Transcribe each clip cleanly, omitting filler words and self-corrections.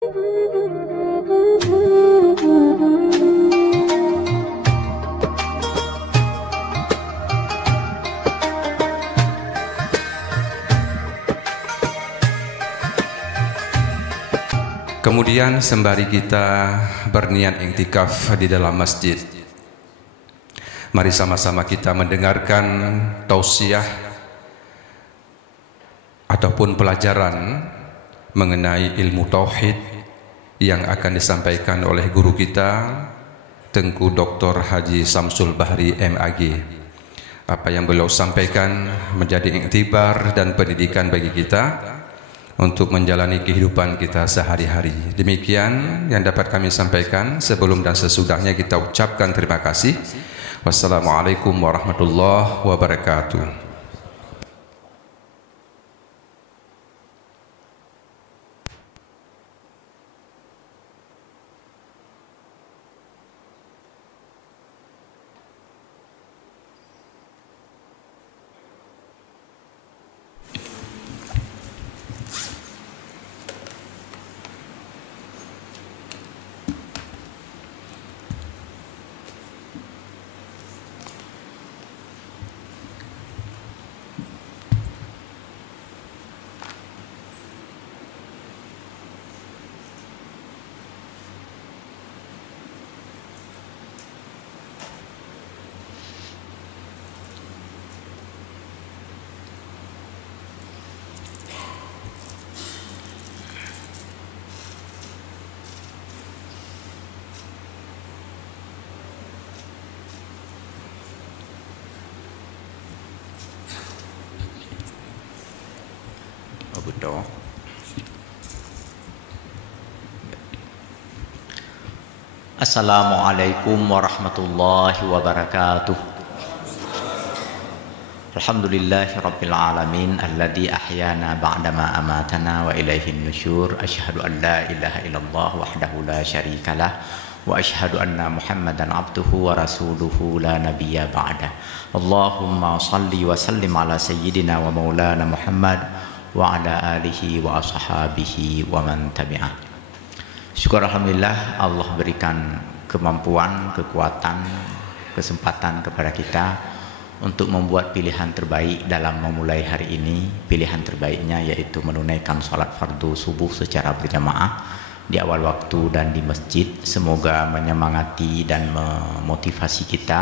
Kemudian sembari kita berniat iktikaf di dalam masjid, mari sama-sama kita mendengarkan tausiah ataupun pelajaran mengenai ilmu tauhid yang akan disampaikan oleh guru kita Tengku Dr. Haji Samsul Bahri MAG. Apa yang beliau sampaikan menjadi iktibar dan pendidikan bagi kita untuk menjalani kehidupan kita sehari-hari. Demikian yang dapat kami sampaikan. Sebelum dan sesudahnya kita ucapkan terima kasih. Wassalamualaikum warahmatullahi wabarakatuh. Assalamualaikum warahmatullahi wabarakatuh. Alhamdulillahi rabbil alamin alladzi ahyana ba'dama amatana wa ilaihin nusyur. Asyhadu an la ilaha illallah wahdahu la syarikalah wa asyhadu anna Muhammadan abduhu wa rasuluhu la nabiyya ba'da. Allahumma salli wa sallim ala sayyidina wa maulana Muhammad wa ala alihi wa ashabihi wa man tabi'ah. Syukur alhamdulillah Allah berikan kemampuan, kekuatan, kesempatan kepada kita untuk membuat pilihan terbaik dalam memulai hari ini. Pilihan terbaiknya yaitu menunaikan sholat fardu subuh secara berjamaah di awal waktu dan di masjid. Semoga menyemangati dan memotivasi kita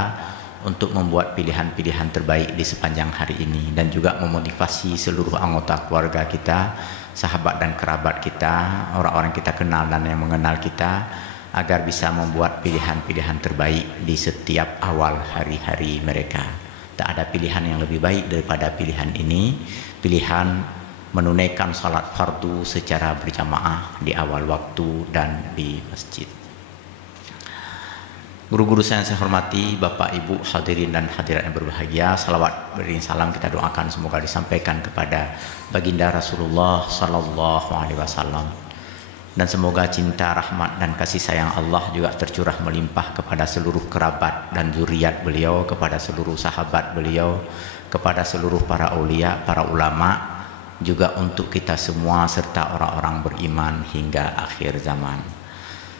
untuk membuat pilihan-pilihan terbaik di sepanjang hari ini, dan juga memotivasi seluruh anggota keluarga kita, sahabat dan kerabat kita, orang-orang kita kenal dan yang mengenal kita, agar bisa membuat pilihan-pilihan terbaik di setiap awal hari-hari mereka. Tak ada pilihan yang lebih baik daripada pilihan ini, pilihan menunaikan salat fardu secara berjamaah di awal waktu dan di masjid. Guru-guru saya hormati, Bapak Ibu hadirin dan hadirat yang berbahagia, salawat beriring salam kita doakan semoga disampaikan kepada baginda Rasulullah sallallahu alaihi wasallam, dan semoga cinta, rahmat dan kasih sayang Allah juga tercurah melimpah kepada seluruh kerabat dan zuriat beliau, kepada seluruh sahabat beliau, kepada seluruh para aulia, para ulama, juga untuk kita semua serta orang-orang beriman hingga akhir zaman.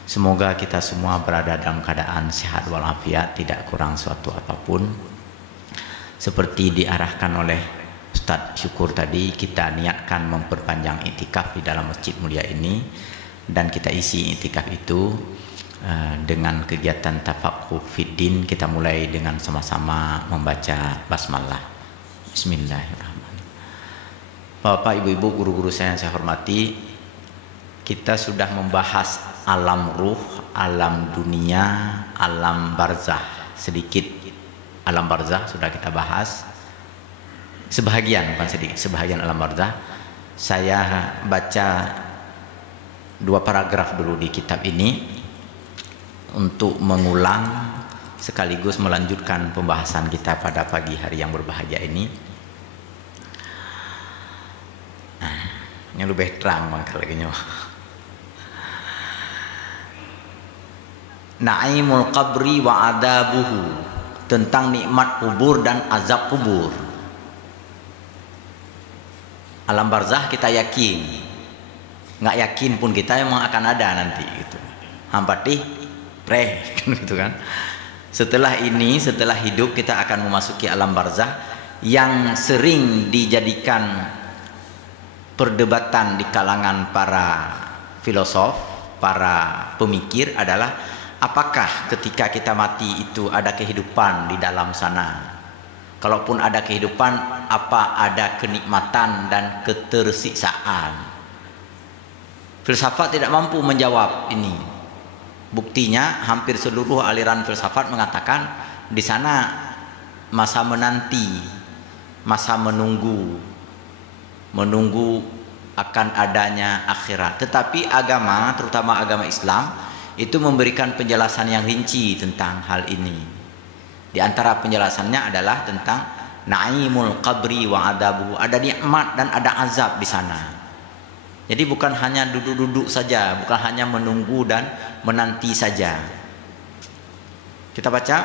Semoga kita semua berada dalam keadaan sehat walafiat, tidak kurang suatu apapun. Seperti diarahkan oleh Ustadz Syukur tadi, kita niatkan memperpanjang iktikaf di dalam masjid mulia ini, dan kita isi iktikaf itu dengan kegiatan tafaqquh fiddin. Kita mulai dengan sama-sama membaca basmalah. Bismillahirrahmanirrahim. Bapak, Ibu-ibu, guru-guru saya yang saya hormati, kita sudah membahas alam ruh, alam dunia, alam barzah. Sedikit alam barzah sudah kita bahas, sebahagian, bukan sedikit, sebahagian alam barzah. Saya baca 2 paragraf dulu di kitab ini untuk mengulang sekaligus melanjutkan pembahasan kita pada pagi hari yang berbahagia ini. Nah, ini lebih terang maka lagi nyoh. Naimul qabri wa adabuhu, tentang nikmat kubur dan azab kubur. Alam barzah kita yakin nggak yakin pun kita memang akan ada nanti gitu. Hampatih preh gitu kan. Setelah ini, setelah hidup kita akan memasuki alam barzah yang sering dijadikan perdebatan di kalangan para filosof, para pemikir adalah apakah ketika kita mati itu ada kehidupan di dalam sana? Kalaupun ada kehidupan, apa ada kenikmatan dan ketersiksaan? Filsafat tidak mampu menjawab ini. Buktinya hampir seluruh aliran filsafat mengatakan di sana masa menanti, masa menunggu akan adanya akhirat. Tetapi agama, terutama agama Islam, itu memberikan penjelasan yang rinci tentang hal ini. Di antara penjelasannya adalah tentang naimul qabri wa adabuhu. Ada nikmat dan ada azab di sana. Jadi bukan hanya duduk-duduk saja, bukan hanya menunggu dan menanti saja. Kita baca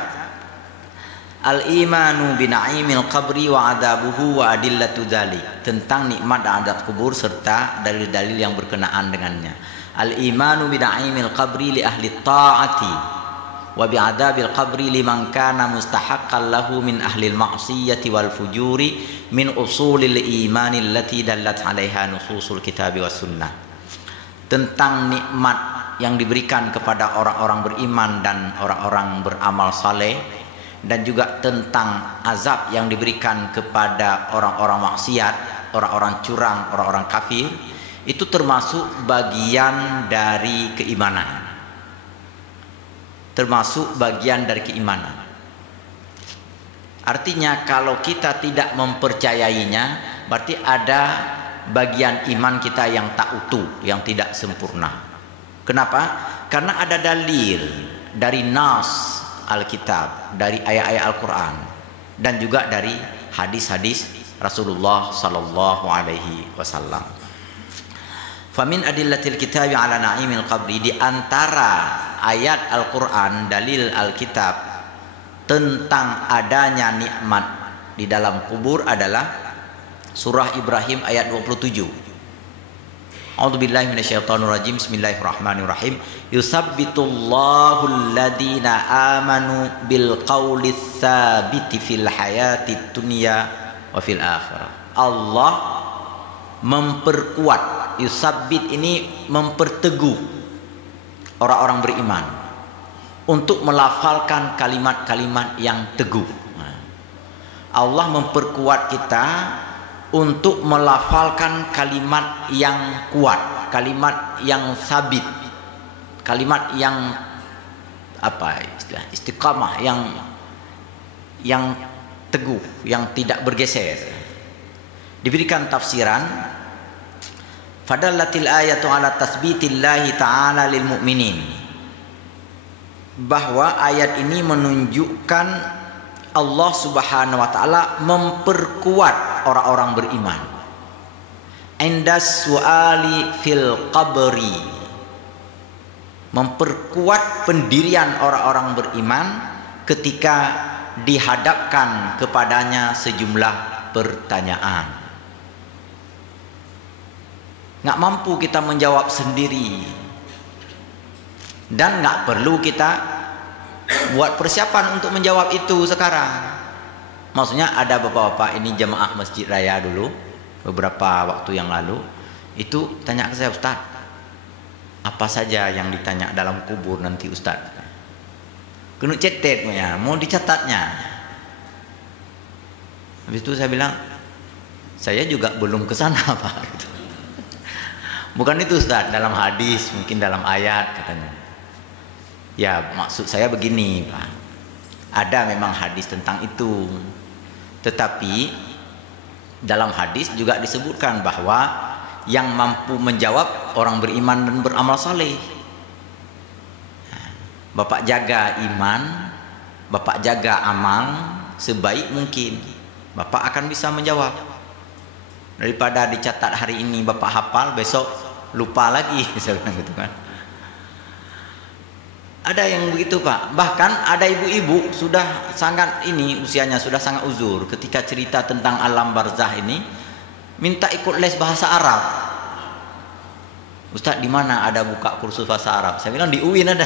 Al-imanu bina'imil qabri wa adabuhu wa adillatu dzalik, tentang nikmat dan adab kubur serta dalil-dalil yang berkenaan dengannya. Al-imanu bina'imil qabri li ahli ta'ati wa bi'adabil qabri liman kana mustahaqqan lahu min ahli al-ma'siyati wal fujuri min usulil imani allati dallat 'alaiha nususul kitabi was sunnah. Tentang nikmat yang diberikan kepada orang-orang beriman dan orang-orang beramal saleh, dan juga tentang azab yang diberikan kepada orang-orang maksiat, orang-orang curang, orang-orang kafir, itu termasuk bagian dari keimanan. Termasuk bagian dari keimanan. Artinya kalau kita tidak mempercayainya, berarti ada bagian iman kita yang tak utuh, yang tidak sempurna. Kenapa? Karena ada dalil dari nas Alkitab, dari ayat-ayat Al-Quran, dan juga dari hadis-hadis Rasulullah Sallallahu Alaihi Wasallam. Famin adillatil kitabi ala na'imil qabri, di antara ayat Al-Quran, dalil Alkitab tentang adanya nikmat di dalam kubur adalah surah Ibrahim ayat 27. A'udzubillahi minasyaitonirrajim. Bismillahirrahmanirrahim. Yusabbitullahu alladhina amanu bil qawli tsabiti fil hayatid dunya wa fil akhirah. Allah memperkuat, yusabbit ini memperteguh orang-orang beriman untuk melafalkan kalimat-kalimat yang teguh. Allah memperkuat kita untuk melafalkan kalimat yang kuat, kalimat yang sabit, kalimat yang apa istilah istiqamah, yang teguh, yang tidak bergeser. Diberikan tafsiran, fadallatil ayatu ala tasbitillahi ta'ala lil mu'minin, bahwa ayat ini menunjukkan Allah Subhanahu wa taala memperkuat orang-orang beriman. Indas su'ali fil qabri, memperkuat pendirian orang-orang beriman ketika dihadapkan kepadanya sejumlah pertanyaan. Nggak mampu kita menjawab sendiri, dan nggak perlu kita buat persiapan untuk menjawab itu sekarang. Maksudnya ada bapak-bapak ini jemaah Masjid Raya dulu beberapa waktu yang lalu itu tanya ke saya, Ustaz, apa saja yang ditanya dalam kubur nanti Ustaz? Kena cetet ya, mau dicatatnya. Habis itu saya bilang, saya juga belum ke sana Pak. Bukan itu Ustaz, dalam hadis, mungkin dalam ayat katanya. Ya maksud saya begini Pak, ada memang hadis tentang itu, tetapi dalam hadis juga disebutkan bahwa yang mampu menjawab orang beriman dan beramal saleh. Bapak jaga iman, Bapak jaga amal sebaik mungkin, Bapak akan bisa menjawab. Daripada dicatat hari ini Bapak hafal, besok lupa lagi, saya bilang gitu kan. Ada yang begitu Pak. Bahkan ada ibu-ibu sudah sangat ini, usianya sudah sangat uzur, ketika cerita tentang alam barzah ini minta ikut les bahasa Arab Ustaz, di mana ada buka kursus bahasa Arab? Saya bilang di UIN ada.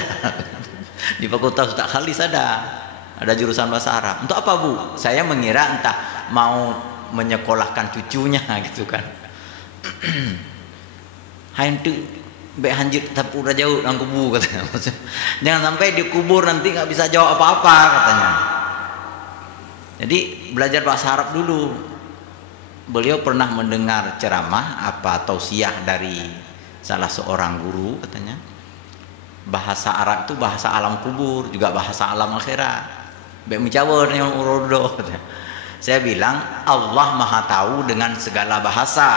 Di Fakultas Ustaz Khalis ada jurusan bahasa Arab. Untuk apa, Bu? Saya mengira entah mau menyekolahkan cucunya gitu kan. Hantu be hanjir tapi udah jauh nang kubu katanya. Jangan sampai dikubur nanti nggak bisa jawab apa-apa katanya. Jadi belajar bahasa Arab dulu. Beliau pernah mendengar ceramah apa tausiah dari salah seorang guru katanya. Bahasa Arab itu bahasa alam kubur, juga bahasa alam akhirat. Be menjawab yang urodo katanya. Saya bilang Allah Maha tahu dengan segala bahasa.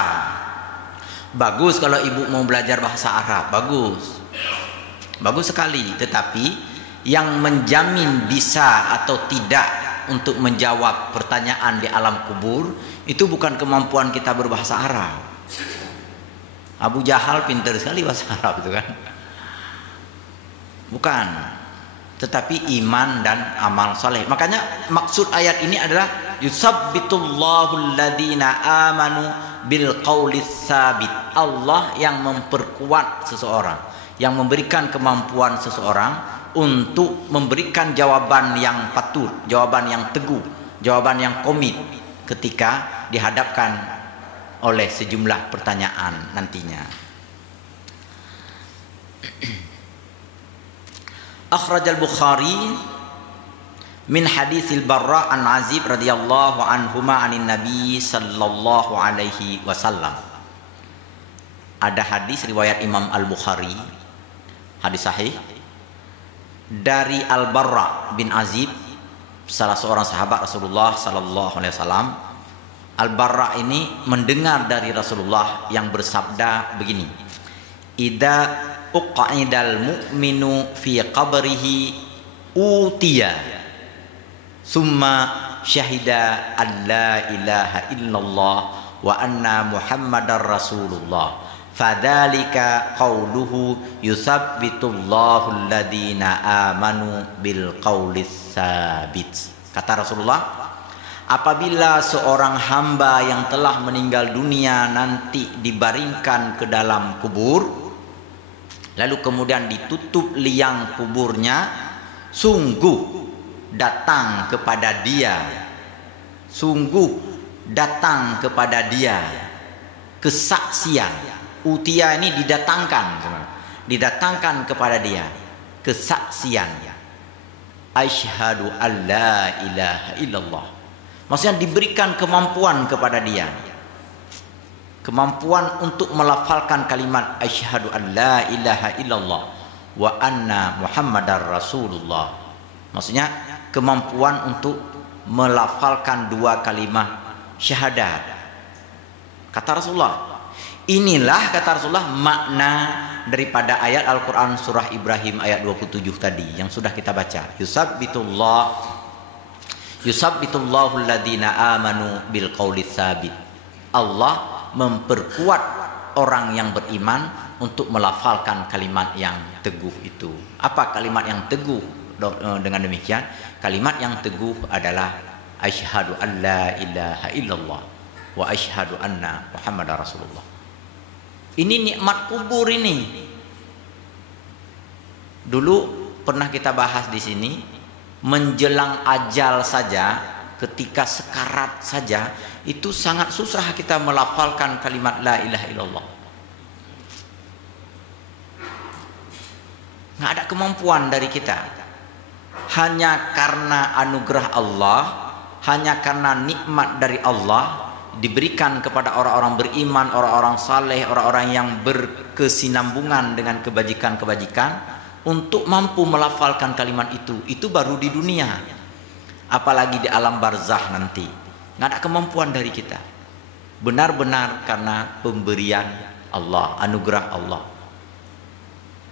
Bagus kalau ibu mau belajar bahasa Arab, bagus. Bagus sekali, tetapi yang menjamin bisa atau tidak untuk menjawab pertanyaan di alam kubur itu bukan kemampuan kita berbahasa Arab. Abu Jahal pintar sekali bahasa Arab itu kan. Bukan. Tetapi iman dan amal saleh. Makanya maksud ayat ini adalah yusabbitullahu alladhina amanu bil qaulis sabit. Allah yang memperkuat seseorang, yang memberikan kemampuan seseorang untuk memberikan jawaban yang patut, jawaban yang teguh, jawaban yang komit ketika dihadapkan oleh sejumlah pertanyaan nantinya. Akhrajal Bukhari min haditsil Barra an Azib radhiyallahu anhuma anin Nabi sallallahu alaihi wasallam. Ada hadis riwayat Imam Al-Bukhari, hadis sahih dari Al-Barra bin Azib, salah seorang sahabat Rasulullah sallallahu alaihi wasallam. Al-Barra ini mendengar dari Rasulullah yang bersabda begini, "Idza uqidal mu'minu fi qabrihi utiya summa syahida an la ilaha illallah wa anna muhammadar rasulullah fadzalika qauluhu yusabbitullahu alladhina amanu bil qaulis sabit." Kata Rasulullah, apabila seorang hamba yang telah meninggal dunia nanti dibaringkan ke dalam kubur, lalu kemudian ditutup liang kuburnya, sungguh datang kepada dia, sungguh datang kepada dia kesaksian. Utia ini didatangkan kepada dia kesaksian. Asyhadu alla ilaha illallah. Maksudnya diberikan kemampuan kepada dia, kemampuan untuk melafalkan kalimat asyhadu alla ilaha illallah wa anna muhammadar rasulullah. Maksudnya kemampuan untuk melafalkan dua kalimat syahadat. Kata Rasulullah, inilah kata Rasulullah makna daripada ayat Al-Quran surah Ibrahim ayat 27 tadi yang sudah kita baca. Yusabbitullahu alladhina amanu bil qaulis sabit. Allah memperkuat orang yang beriman untuk melafalkan kalimat yang teguh itu. Apa kalimat yang teguh? Dengan demikian, kalimat yang teguh adalah asyhadu alla ilaha illallah wa asyhadu anna muhammadar rasulullah. Ini nikmat kubur ini. Dulu pernah kita bahas di sini, menjelang ajal saja, ketika sekarat saja, itu sangat susah kita melafalkan kalimat la ilaha illallah. Nggak ada kemampuan dari kita. Hanya karena anugerah Allah, hanya karena nikmat dari Allah diberikan kepada orang-orang beriman, orang-orang saleh, orang-orang yang berkesinambungan dengan kebajikan-kebajikan untuk mampu melafalkan kalimat itu. Itu baru di dunia, apalagi di alam barzah nanti. Nggak ada kemampuan dari kita. Benar-benar karena pemberian Allah, anugerah Allah.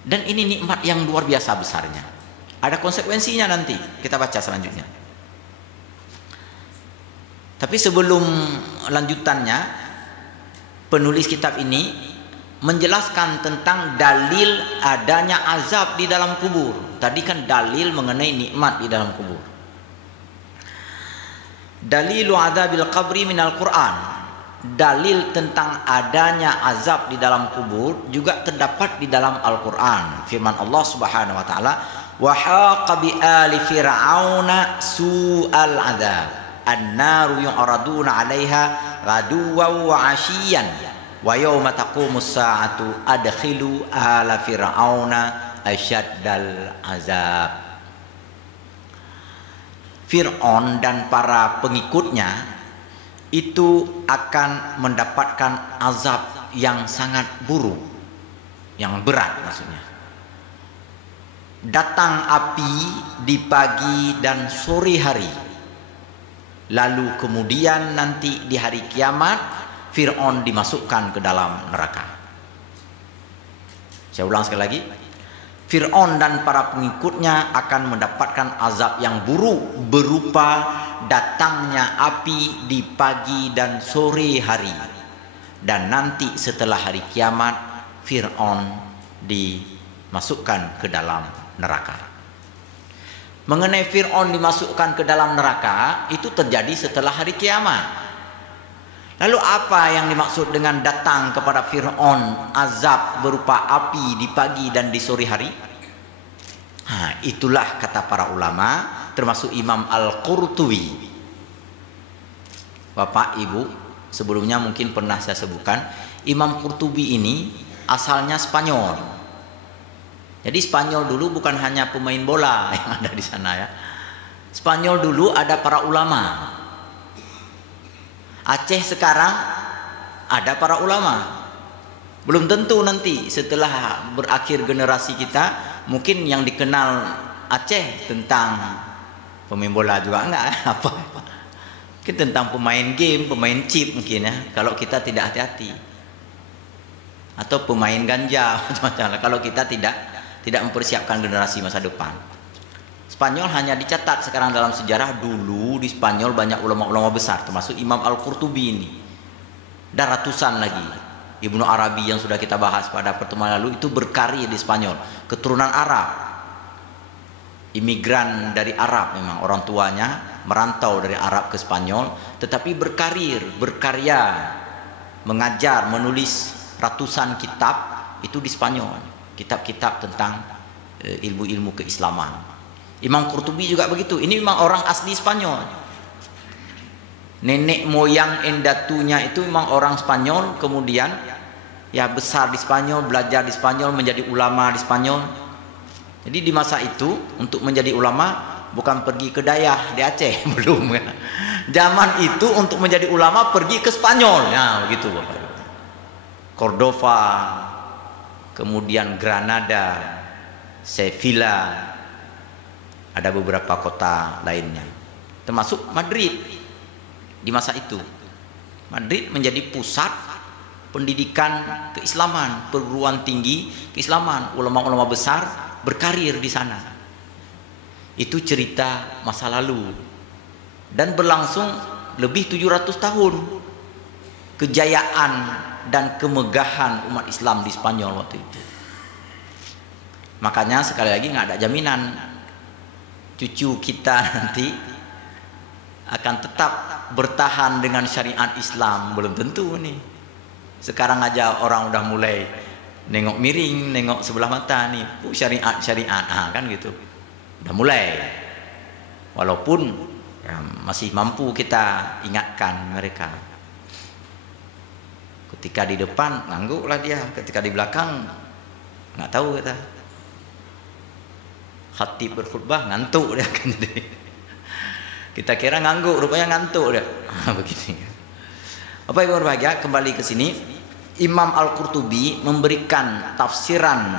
Dan ini nikmat yang luar biasa besarnya. Ada konsekuensinya nanti, kita baca selanjutnya. Tapi sebelum lanjutannya, penulis kitab ini menjelaskan tentang dalil adanya azab di dalam kubur. Tadi kan dalil mengenai nikmat di dalam kubur. Dalilu adzabil qabri minal Qur'an. dalil tentang adanya azab di dalam kubur juga terdapat di dalam Al-Quran. Firman Allah Subhanahu wa taala, wa haqa bi ali fir'auna su'al adzab an-naru yu'raduna 'alaiha ghaduwan wa 'ashiyyan wa yawma taqumus sa'atu adkhilu ala fir'auna asyaddal azab. Fir'aun dan para pengikutnya itu akan mendapatkan azab yang sangat buruk, yang berat maksudnya. Datang api di pagi dan sore hari, lalu kemudian nanti di hari kiamat Fir'aun dimasukkan ke dalam neraka. Saya ulang sekali lagi, Fir'aun dan para pengikutnya akan mendapatkan azab yang buruk berupa datangnya api di pagi dan sore hari, dan nanti setelah hari kiamat Fir'aun dimasukkan ke dalam neraka. Mengenai Fir'aun dimasukkan ke dalam neraka itu terjadi setelah hari kiamat. Lalu apa yang dimaksud dengan datang kepada Fir'aun azab berupa api di pagi dan di sore hari? Itulah kata para ulama, termasuk Imam Al-Qurtubi. Bapak Ibu, sebelumnya mungkin pernah saya sebutkan, Imam Qurtubi ini asalnya Spanyol. Jadi Spanyol dulu bukan hanya pemain bola yang ada di sana ya. Spanyol dulu ada para ulama. Aceh sekarang ada para ulama. Belum tentu nanti setelah berakhir generasi kita mungkin yang dikenal Aceh tentang pemain bola juga enggak apa. Mungkin tentang pemain game, pemain chip mungkin ya, kalau kita tidak hati-hati. Atau pemain ganja macam-macam kalau kita tidak mempersiapkan generasi masa depan. Spanyol hanya dicatat sekarang dalam sejarah, dulu di Spanyol banyak ulama-ulama besar termasuk Imam Al-Qurtubi ini. Dan ratusan lagi. Ibnu Arabi yang sudah kita bahas pada pertemuan lalu itu berkarir di Spanyol, keturunan Arab. Imigran dari Arab, memang orang tuanya merantau dari Arab ke Spanyol, tetapi berkarya, mengajar, menulis ratusan kitab itu di Spanyol, kitab-kitab tentang ilmu-ilmu keislaman. Imam Qurtubi juga begitu. Ini memang orang asli Spanyol. Nenek moyang endatunya itu memang orang Spanyol, kemudian ya besar di Spanyol, belajar di Spanyol, menjadi ulama di Spanyol. Jadi di masa itu untuk menjadi ulama bukan pergi ke Dayah di Aceh, belum ya. Zaman itu untuk menjadi ulama pergi ke Spanyol. Ya, begitu Bapak. Cordova, kemudian Granada, Sevilla, ada beberapa kota lainnya, termasuk Madrid. Di masa itu Madrid menjadi pusat pendidikan keislaman, perguruan tinggi keislaman, ulama-ulama besar berkarir di sana. Itu cerita masa lalu dan berlangsung lebih 700 tahun kejayaan dan kemegahan umat Islam di Spanyol waktu itu. Makanya sekali lagi nggak ada jaminan cucu kita nanti akan tetap bertahan dengan syariat Islam, belum tentu nih. Sekarang aja orang udah mulai nengok miring, nengok sebelah mata nih, syariat kan gitu. Udah mulai. Walaupun ya, masih mampu kita ingatkan mereka. Ketika di depan ngangguklah dia, ketika di belakang nggak tahu kita. Khatib berkhutbah ngantuk dia kan, jadi kita kira ngangguk, rupanya ngantuk dia. Begini. Bapak Ibu berbahagia, kembali ke sini. Imam Al-Qurtubi memberikan tafsiran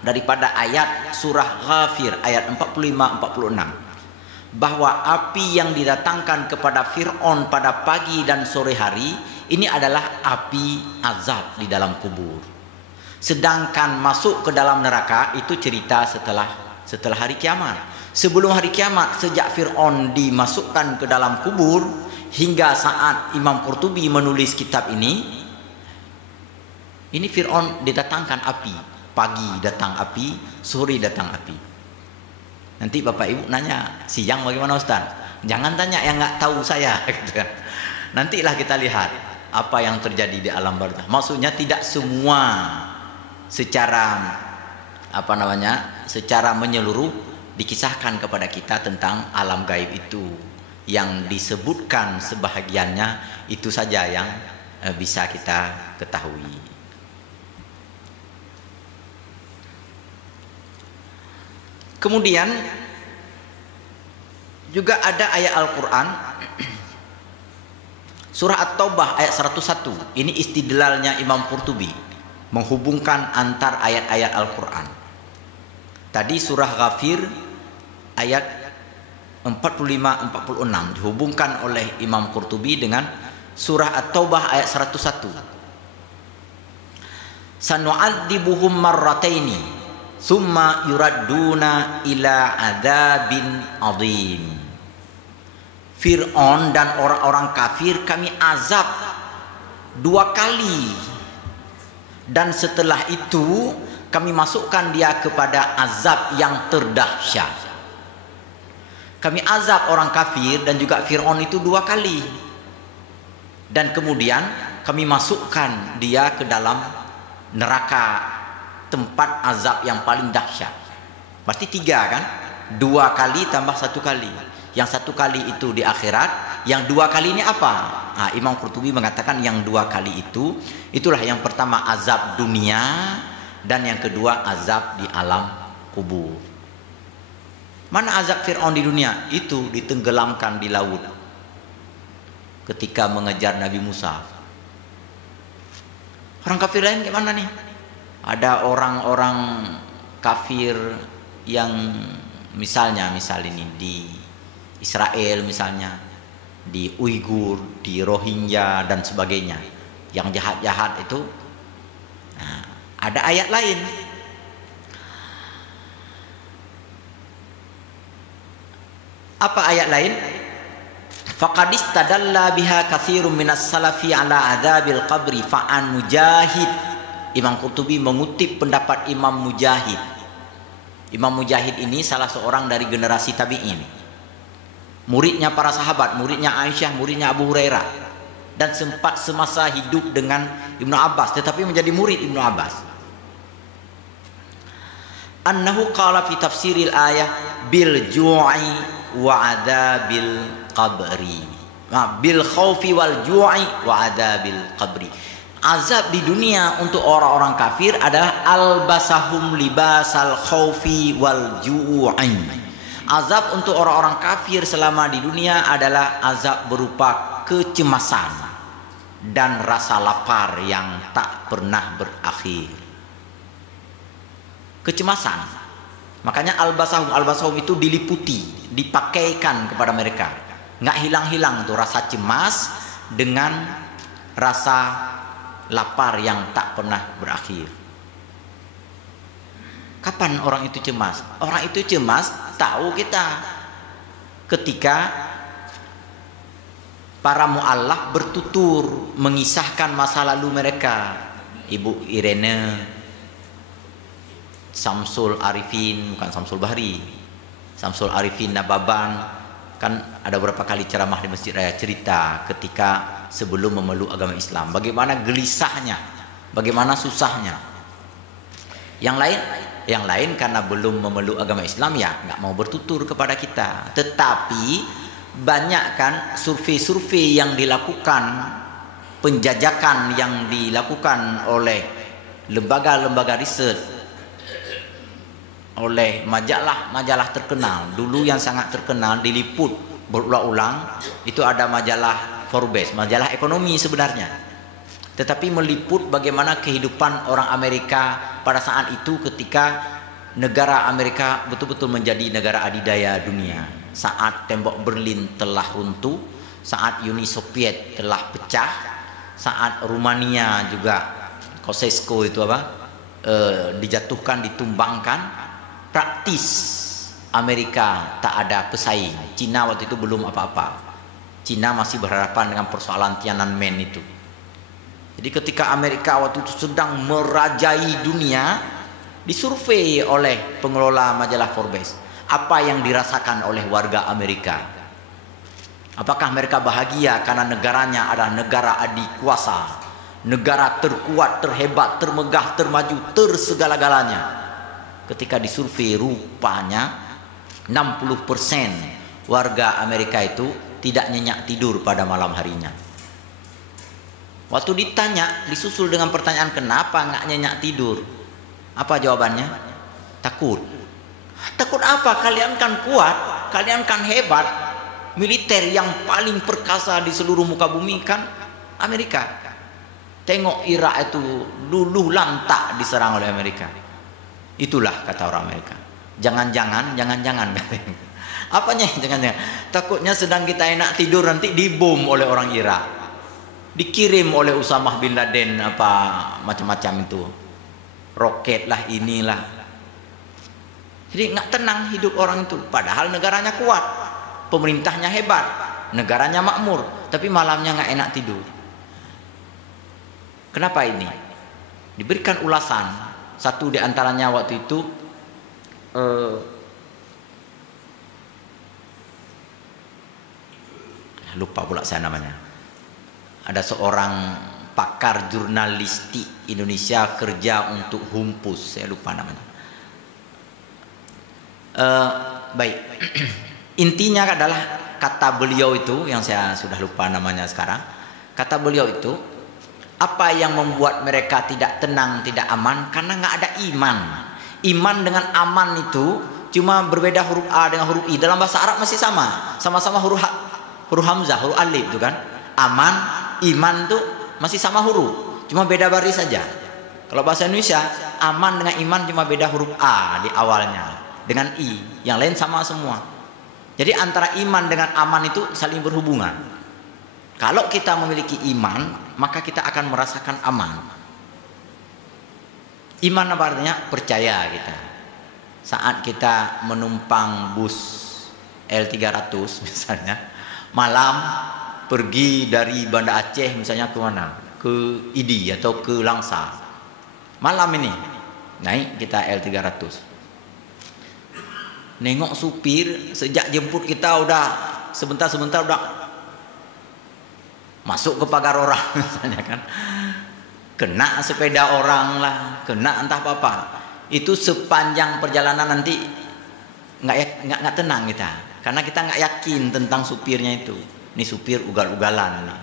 daripada ayat surah Ghafir ayat 45-46 bahwa api yang didatangkan kepada Fir'aun pada pagi dan sore hari ini adalah api azab di dalam kubur. Sedangkan masuk ke dalam neraka itu cerita setelah hari kiamat. Sebelum hari kiamat, sejak Fir'aun dimasukkan ke dalam kubur hingga saat Imam Qurtubi menulis kitab ini Fir'aun didatangkan api. Pagi datang api, sore datang api. Nanti Bapak Ibu nanya, siang bagaimana Ustaz? Jangan tanya yang nggak tahu saya. Nantilah kita lihat. apa yang terjadi di alam barzakh. Maksudnya tidak semua secara secara menyeluruh dikisahkan kepada kita tentang alam gaib itu. Yang disebutkan sebahagiannya itu saja yang bisa kita ketahui. Kemudian juga ada ayat Al-Quran Surah At-Taubah ayat 101. Ini istidlalnya Imam Qurtubi, menghubungkan antar ayat-ayat Al-Quran. Tadi surah Ghafir ayat 45-46 dihubungkan oleh Imam Qurtubi dengan surah At-Taubah ayat 101. Sanu'adzibuhum marrataini summa yuradduna ila adzabin adzim. Fir'aun dan orang-orang kafir kami azab 2 kali, dan setelah itu kami masukkan dia kepada azab yang terdahsyat. Kami azab orang kafir dan juga Fir'aun itu 2 kali, dan kemudian kami masukkan dia ke dalam neraka, tempat azab yang paling dahsyat. Berarti 3 kan? 2 kali tambah 1 kali. Yang 1 kali itu di akhirat, yang 2 kali ini apa? Nah, Imam Qurtubi mengatakan yang 2 kali itu, itulah yang pertama azab dunia, dan yang kedua azab di alam kubur. Mana azab Fir'aun di dunia? Itu ditenggelamkan di laut ketika mengejar Nabi Musa. Orang kafir lain gimana nih? Ada orang-orang kafir yang misal ini di Israel misalnya, di Uighur, di Rohingya dan sebagainya, yang jahat-jahat itu. Nah, ada ayat lain. Apa ayat lain? Faqad istadalla biha katsirun minas salafi ala adzabil qabri fa'an Mujahid. Imam Qurtubi mengutip pendapat Imam Mujahid. Imam Mujahid ini salah seorang dari generasi tabi'in, muridnya para sahabat, muridnya Aisyah, muridnya Abu Hurairah, dan sempat semasa hidup dengan Ibnu Abbas, tetapi menjadi murid Ibnu Abbas. Annahu qala fi tafsiril ayah bil ju'i wa adabil qabri. Bil khaufi wal ju'i wa adabil qabri. Azab di dunia untuk orang-orang kafir adalah albasahum libasal khaufi wal ju'i. Azab untuk orang-orang kafir selama di dunia adalah azab berupa kecemasan dan rasa lapar yang tak pernah berakhir. Kecemasan. Makanya albasahum itu diliputi, dipakaikan kepada mereka. Nggak hilang-hilang tuh rasa cemas dengan rasa lapar yang tak pernah berakhir. Kapan orang itu cemas? Orang itu cemas tahu kita ketika para mu'allaf bertutur mengisahkan masa lalu mereka. Ibu Irene, Samsul Arifin, bukan Samsul Bahri, Samsul Arifin Nababan, kan ada beberapa kali ceramah di Masjid Raya cerita ketika sebelum memeluk agama Islam, bagaimana gelisahnya, bagaimana susahnya. Yang lain karena belum memeluk agama Islam ya nggak mau bertutur kepada kita. Tetapi banyak kan survei-survei yang dilakukan, penjajakan yang dilakukan oleh lembaga-lembaga riset, oleh majalah-majalah terkenal. Dulu yang sangat terkenal diliput berulang-ulang itu ada majalah Forbes, majalah ekonomi sebenarnya, tetapi meliput bagaimana kehidupan orang Amerika pada saat itu ketika negara Amerika betul-betul menjadi negara adidaya dunia. Saat tembok Berlin telah runtuh, saat Uni Soviet telah pecah, saat Rumania juga Ceausescu itu dijatuhkan, ditumbangkan, praktis Amerika tak ada pesaing. Cina waktu itu belum apa-apa. Cina masih berhadapan dengan persoalan Tiananmen itu. Jadi ketika Amerika waktu itu sedang merajai dunia, disurvei oleh pengelola majalah Forbes, apa yang dirasakan oleh warga Amerika. Apakah mereka bahagia karena negaranya adalah negara adikuasa, negara terkuat, terhebat, termegah, termaju, tersegala-galanya? Ketika disurvei, rupanya 60% warga Amerika itu tidak nyenyak tidur pada malam harinya. Waktu ditanya, disusul dengan pertanyaan, kenapa nggak nyenyak tidur? Apa jawabannya? Takut. Takut apa? Kalian kan kuat, kalian kan hebat. Militer yang paling perkasa di seluruh muka bumi kan Amerika. Tengok Irak itu luluh lantak diserang oleh Amerika. Itulah kata orang Amerika. Jangan-jangan. Apanya jangan-jangan? Takutnya sedang kita enak tidur nanti dibom oleh orang Irak. Dikirim oleh Usamah bin Laden apa macam-macam itu. Roket lah, inilah. Jadi nggak tenang hidup orang itu. Padahal negaranya kuat, pemerintahnya hebat, negaranya makmur, tapi malamnya nggak enak tidur. Kenapa ini? Diberikan ulasan. Satu di antaranya waktu itu lupa pula saya namanya. Ada seorang pakar jurnalistik Indonesia kerja untuk Humpus, saya lupa namanya. Baik. Intinya adalah kata beliau itu yang saya sudah lupa namanya sekarang. Kata beliau itu, apa yang membuat mereka tidak tenang, tidak aman? Karena nggak ada iman. Iman dengan aman itu cuma berbeda huruf A dengan huruf I. Dalam bahasa Arab masih sama, sama-sama huruf hamzah, huruf alif itu kan. Aman, iman tuh masih sama huruf, cuma beda baris saja. Kalau bahasa Indonesia, aman dengan iman cuma beda huruf A di awalnya dengan I, yang lain sama semua. Jadi antara iman dengan aman itu saling berhubungan. Kalau kita memiliki iman, maka kita akan merasakan aman. Iman apa artinya? Percaya kita. Saat kita menumpang bus L300 misalnya, malam pergi dari Banda Aceh misalnya ke mana? Ke Idi atau ke Langsa. Malam ini naik kita L300. Nengok supir sejak jemput kita udah sebentar udah masuk ke pagar orang misalnya kan, kena sepeda orang lah, kena entah apa. Itu sepanjang perjalanan nanti nggak tenang kita, karena kita nggak yakin tentang supirnya itu. Ini supir ugal-ugalan nih.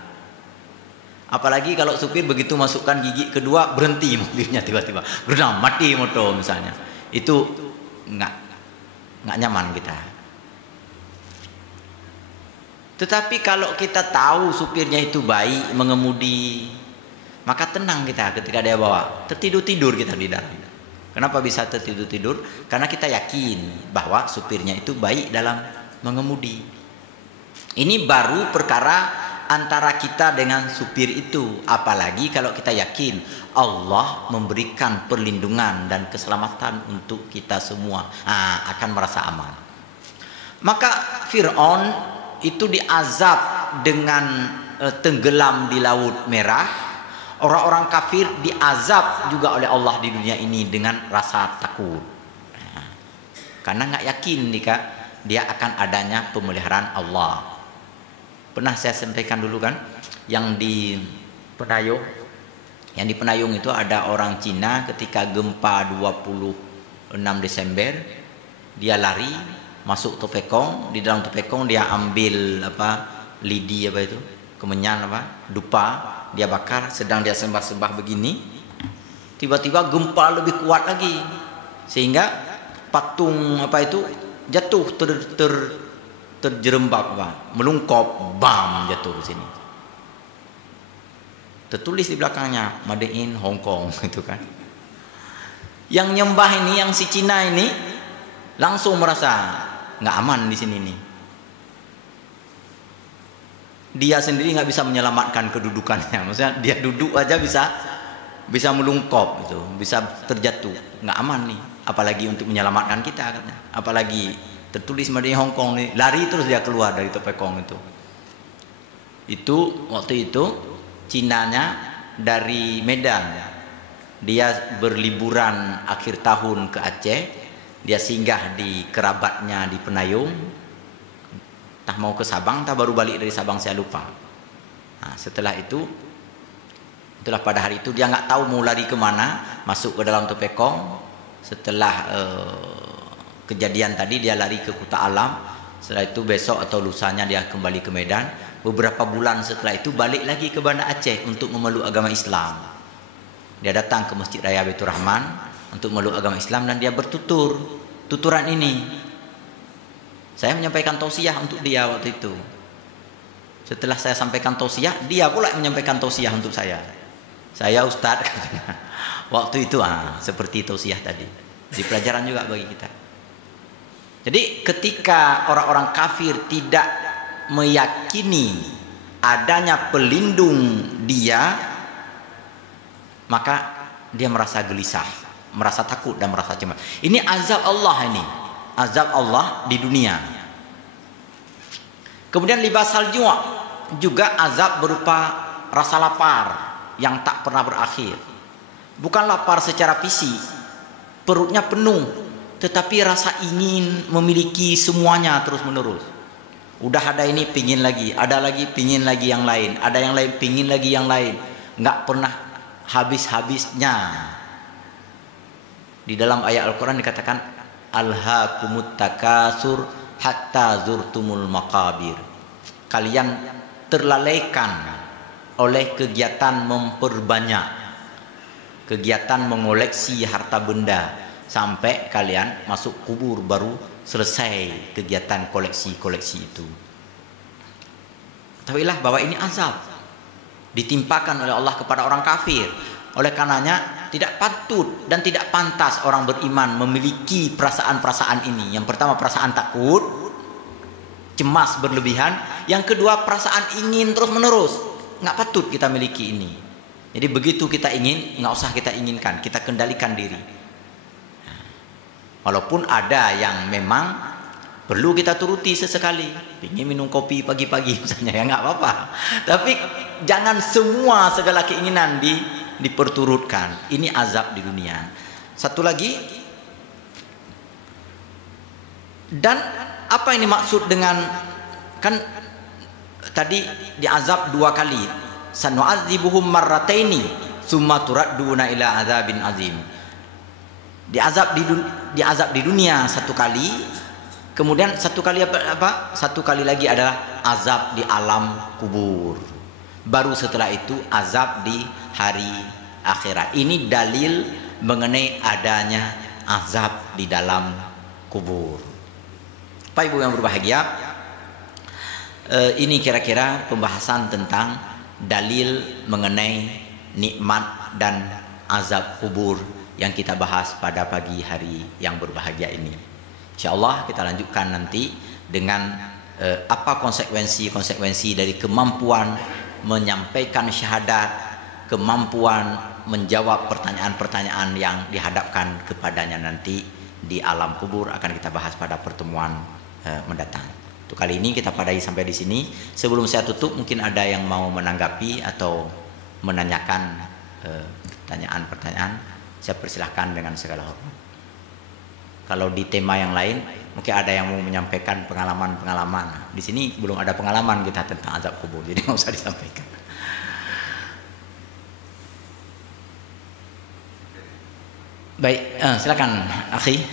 Apalagi kalau supir begitu masukkan gigi kedua berhenti mobilnya tiba-tiba, berenang mati motor misalnya, itu nggak nyaman kita. Tetapi kalau kita tahu supirnya itu baik mengemudi, maka tenang kita ketika dia bawa. Tertidur-tidur kita di dalam. Kenapa bisa tertidur-tidur? Karena kita yakin bahwa supirnya itu baik dalam mengemudi. Ini baru perkara antara kita dengan supir itu. Apalagi kalau kita yakin Allah memberikan perlindungan dan keselamatan untuk kita semua, akan merasa aman. Maka Fir'aun itu diazab dengan tenggelam di Laut Merah. Orang-orang kafir diazab juga oleh Allah di dunia ini dengan rasa takut, karena nggak yakin dia akan adanya pemeliharaan Allah. Pernah saya sampaikan dulu kan, yang di Penayung itu ada orang Cina ketika gempa 26 Desember, dia lari masuk Topekong. Di dalam Topekong dia ambil lidi kemenyan dupa, dia bakar. Sedang dia sembah-sembah begini, tiba-tiba gempa lebih kuat lagi sehingga patung jatuh terjerembab, melungkop, bam, jatuh ke sini. Tertulis di belakangnya Made in Hong Kong gitu kan. Yang nyembah ini, yang si Cina ini langsung merasa nggak aman di sini nih. Dia sendiri nggak bisa menyelamatkan kedudukannya. Maksudnya dia duduk aja bisa melungkop gitu, bisa terjatuh, nggak aman nih. Apalagi untuk menyelamatkan kita katanya. Apalagi tertulis Made in Hong Kong nih, lari terus dia keluar dari Topekong itu. Itu waktu itu Cinanya dari Medan, dia berliburan akhir tahun ke Aceh, dia singgah di kerabatnya di Penayung. Entah mau ke Sabang, entah baru balik dari Sabang, saya lupa. Nah, setelah itu, itulah pada hari itu dia nggak tahu mau lari kemana, masuk ke dalam Topekong. Setelah kejadian tadi dia lari ke Kuta Alam. Setelah itu besok atau lusanya dia kembali ke Medan. Beberapa bulan setelah itu balik lagi ke Banda Aceh untuk memeluk agama Islam. Dia datang ke Masjid Raya Baitur Rahman untuk memeluk agama Islam dan dia tuturan ini. Saya menyampaikan tausiah untuk dia waktu itu. Setelah saya sampaikan tausiah, dia pula menyampaikan tausiah untuk saya. Saya Ustadz, katanya. Waktu itu seperti tausiah tadi. Di pelajaran juga bagi kita. Jadi ketika orang-orang kafir tidak meyakini adanya pelindung dia, maka dia merasa gelisah, merasa takut dan merasa cemas. Ini azab Allah ini. Azab Allah di dunia. Kemudian libasal juga azab berupa rasa lapar yang tak pernah berakhir. Bukan lapar secara fisik, perutnya penuh, tetapi rasa ingin memiliki semuanya terus menerus. Udah ada ini pingin lagi, ada lagi pingin lagi yang lain, ada yang lain pingin lagi yang lain, nggak pernah habis-habisnya. Di dalam ayat Al-Quran dikatakan alhaakumut takasur hatta zurtumul maqabir. Kalian terlalaikan oleh kegiatan memperbanyak, kegiatan mengoleksi harta benda sampai kalian masuk kubur baru selesai kegiatan koleksi-koleksi itu. Ketahuilah bahwa ini azab ditimpakan oleh Allah kepada orang kafir. Oleh karenanya tidak patut dan tidak pantas orang beriman memiliki perasaan-perasaan ini. Yang pertama perasaan takut, cemas berlebihan. Yang kedua perasaan ingin terus menerus. Nggak patut kita miliki ini. Jadi begitu kita ingin, nggak usah kita inginkan, kita kendalikan diri. Walaupun ada yang memang perlu kita turuti sesekali, ingin minum kopi pagi-pagi misalnya, ya nggak apa-apa. Tapi jangan semua segala keinginan diperturutkan. Ini azab di dunia. Satu lagi, dan apa ini maksud dengan, kan tadi diazab 2 kali, sanu'adzibuhum marrataini summa turadduna ila azabin azim. Diazab di dunia 1 kali, kemudian 1 kali apa? 1 kali lagi adalah azab di alam kubur. Baru setelah itu azab di hari akhirat. Ini dalil mengenai adanya azab di dalam kubur. Bapak Ibu yang berbahagia, ini kira-kira pembahasan tentang dalil mengenai nikmat dan azab kubur yang kita bahas pada pagi hari yang berbahagia ini. Insyaallah kita lanjutkan nanti dengan apa konsekuensi dari kemampuan menyampaikan syahadat, kemampuan menjawab pertanyaan-pertanyaan yang dihadapkan kepadanya nanti di alam kubur, akan kita bahas pada pertemuan mendatang. Untuk kali ini kita padai sampai di sini. Sebelum saya tutup, mungkin ada yang mau menanggapi atau menanyakan pertanyaan-pertanyaan. Saya persilahkan dengan segala hormat. Kalau di tema yang lain, mungkin ada yang mau menyampaikan pengalaman-pengalaman. Di sini belum ada pengalaman kita tentang azab kubur, jadi nggak usah disampaikan. Baik, silakan, akhi.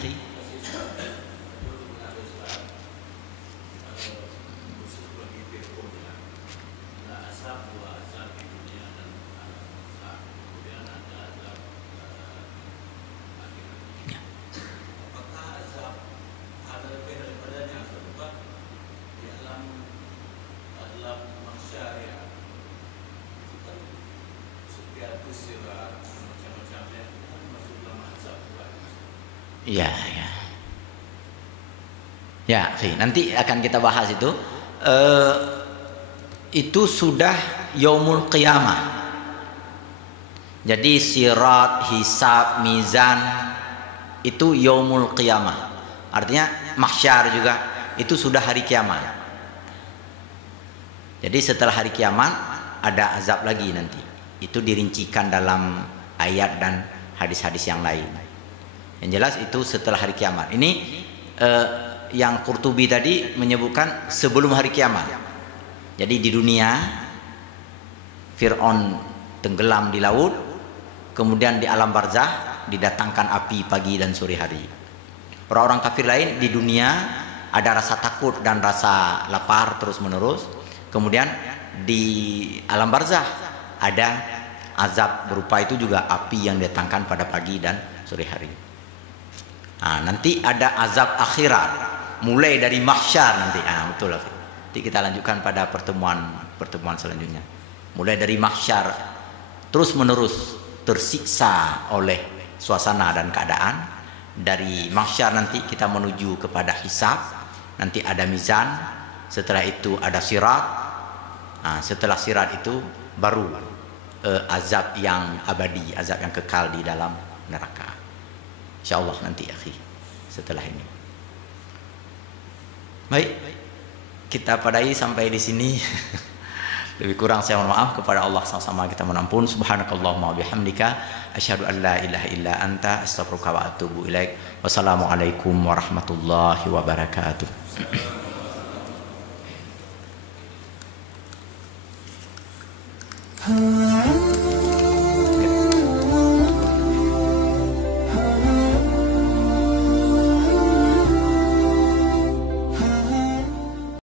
Ya, nanti akan kita bahas itu. Itu sudah yaumul qiyamah. Jadi sirat, hisab, mizan itu yaumul qiyamah. Artinya mahsyar juga itu sudah hari kiamat. Jadi setelah hari kiamat ada azab lagi nanti. Itu dirincikan dalam ayat dan hadis-hadis yang lain. Yang jelas itu setelah hari kiamat. Ini yang Qurtubi tadi menyebutkan sebelum hari kiamat. Jadi di dunia Fir'aun tenggelam di laut, kemudian di alam barzah didatangkan api pagi dan sore hari. Orang-orang kafir lain di dunia ada rasa takut dan rasa lapar terus menerus. Kemudian di alam barzah ada azab berupa itu juga api yang didatangkan pada pagi dan sore hari. Nah, nanti ada azab akhirat mulai dari mahsyar nanti. Betul lah. Nanti kita lanjutkan pada pertemuan selanjutnya. Mulai dari mahsyar terus menerus tersiksa oleh suasana dan keadaan. Dari mahsyar nanti kita menuju kepada hisab. Nanti ada mizan. Setelah itu ada sirat. Nah, setelah sirat itu baru azab yang abadi, azab yang kekal di dalam neraka. InsyaAllah nanti akhi setelah ini. Baik, kita padai sampai di sini. Lebih kurang saya mohon maaf, kepada Allah sama-sama kita mohon ampun. Subhanakallahumma bihamdika asyhadu an la ilaha illa anta astaghfiruka wa atubu ilaik. Wassalamualaikum warahmatullahi wabarakatuh. Ah